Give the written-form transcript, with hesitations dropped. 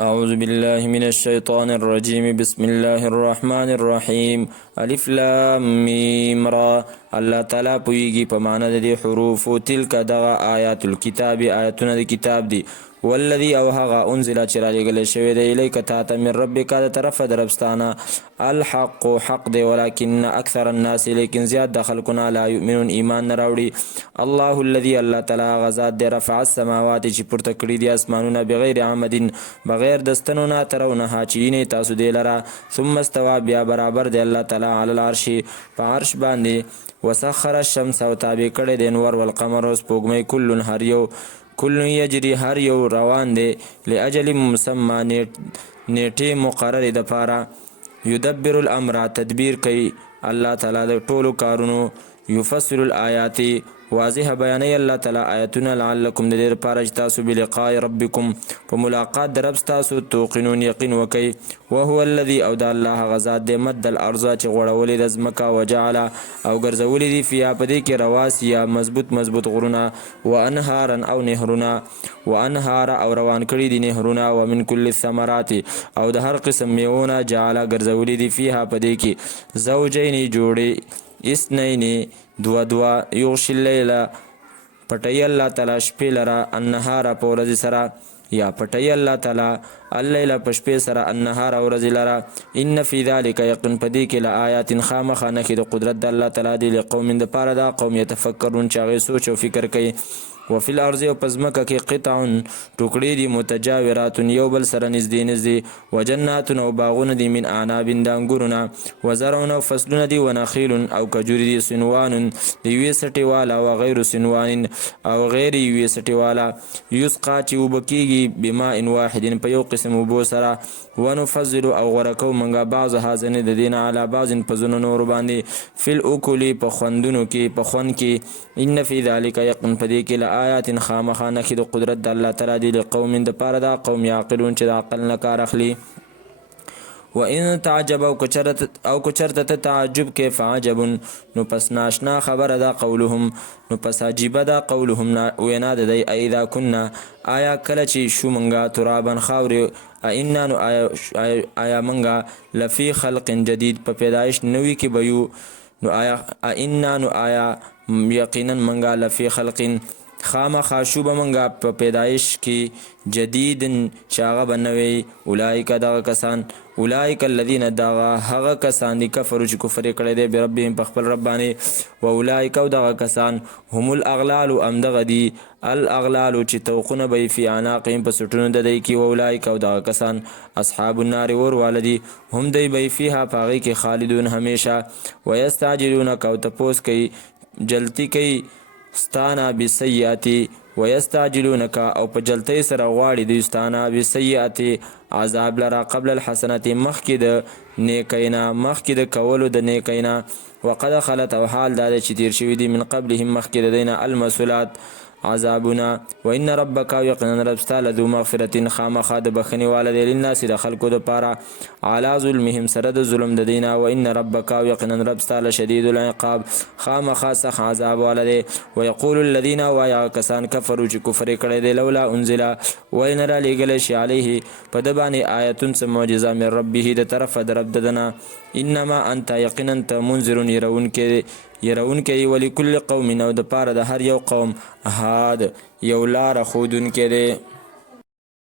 أعوذ بالله من الشيطان الرجيم بسم الله الرحمن الرحيم الف لام میم را. الله تعالی پویږي په معنا د دې حروف تلک دغه آیات الكتاب آیاتونه د کتاب دي. والذي او هغه انزل چې را لېږلی شوی دی الیک تا ته من ربک د طرفه د ربستانه الحق حق دی ولکن اکثر الناس لیکن زیات د خلکونه لا یؤمنون ایمان نه راوړي. الله الذي الله تعالی هغه ذات دی رفع السماوات چې پورته کړي دي اسمانونه بغیر عمد بغیر د ستنو نه ترونها چې وینئ تاسو دې لره ثم استوى بیا برابر دی الله تعالی علی العرش په عرش باندې وسخر الشمس او تابع کړی د انور والقمر سپوږمۍ کل یجري هر یو روان دی لاجل مسمى نیټې مقررې دپاره یدبر الامر تدبیر کوي الله تعالی د ټولو کارونو یفصل الآیات واضح بیانوي الله تعالی آیتونه لعلکم د دې لپاره چې تاسو بلقاء ربکم په ملاقات د رب ستاسو توقنون یقین وکئ. وهو الذي او د الله هغه ذات دی مد الارض چې غوړولې د ځمکه وجعل او ګرځولې دي فیها په دې کې رواسي یا مضبوط غرونه وانهارا او نهرونه وانهار او روان کړي دي نهرونه ومن کل الثمرات او د هر قسم میوونه جعل ګرځولې دي فیها په دې کې زوجین جوړې اثنین دوا یغشي اللیل پټی الله تعالی شپې لره النهار په ورځې سره یا پټی الله تعالی اللیل په شپې سره النهار ورځې لره ان فی ذلک یقین په دې کې لآیات خامخا نښې د قدرت د الله تعالی دی لقوم دپاره دا قوم یتفکرون چې هغې سوچ او فکر کوي. وفي الارض او پزمکه کې قطع ټوکړې دي متجاورات یو بل سره نږدې وجنات او باغونه دي من اعناب د انګورونه وزرعون او فصلونه دي ونخیل او کجوري دي صنوان د یوې سټې والا او غیر صنوان او غیر یوې سټې والا یسقا چې اوبه کېږي بماء واحد په یو قسم اوبو سره ونفضل او غوره کوو موږ بعض هذین د دې نه علی بعض په ځینو نورو باندې فی الاکل په خوندونو کې په خوند کې ان فی ذلک یقین په دې کې آیات خامخا نښې د قدرت د الله تعالی دی لقوم دپاره دا قوم یعقلون چې د عقل نه کار اخلي. وان تعجب او که چرته ته تعجب کې فعجب نو پس ناشنا خبره ده قولهم نو پس عجیبه ده قولهم وینا د دی اذا کنا آیا کله چې شو منګه ترابن خاورې ائنا نو آیا منګه لفی خلق جدید په پیدایش نوي کې به یو نو آیا ائنا نو آیا یقینا منګه لفی خلق خامخا شو به منګه په پیدایش کې جدید چې هغه به نوی اولئک دغه کسان اولئک الذین دغه هغه کسان دي کفرو چې کفر یې کړی دی بربهم په خپل رب باندې و اولئک او دغه کسان هم الاغلال همدغه دي الاغلال چې توقونه به فی عناقهم په سټونو د دی کې و اولئک او دغه کسان اصحاب النار اور والدي هم دی به فیها په هغې کې خالدون همیشه ویستعجلونک او تپوس کوي جلتی کوي ستانا بسیئاتی ویستعجلونک او په جلتی سره غواړي دوی ستانا بسیئاتی عذاب لرا قبل الحسنات مخکې د نیکینا مخکې د کولو د نیکینا وقد خلت او حال دا چې تیر شوي دي من قبلهم مخکې د دینه المسولات عذابنا وان ربک یقینا رب ستا لذو مغفرة خامخا د بخښنې واله دی للناس د خلکو دپاره علی ظلمهم سره د ظلم د دینه وان ربک یقینا رب ستا لشدید العقاب خامخا سخت عذاب واله دی. ویقول الذین وایا کسان کفروا چې کفر یې کړی دی لولا انزل ولې نه رالیږلی شي علیه په ده باندې آیتون څه معجزه من ربه د طرفه د رب د دنه انما انت یقینا ته منذرون يرونکی ولکل قوم او د پاره د هر یو قوم هاد یو لاره ښودونکی دی.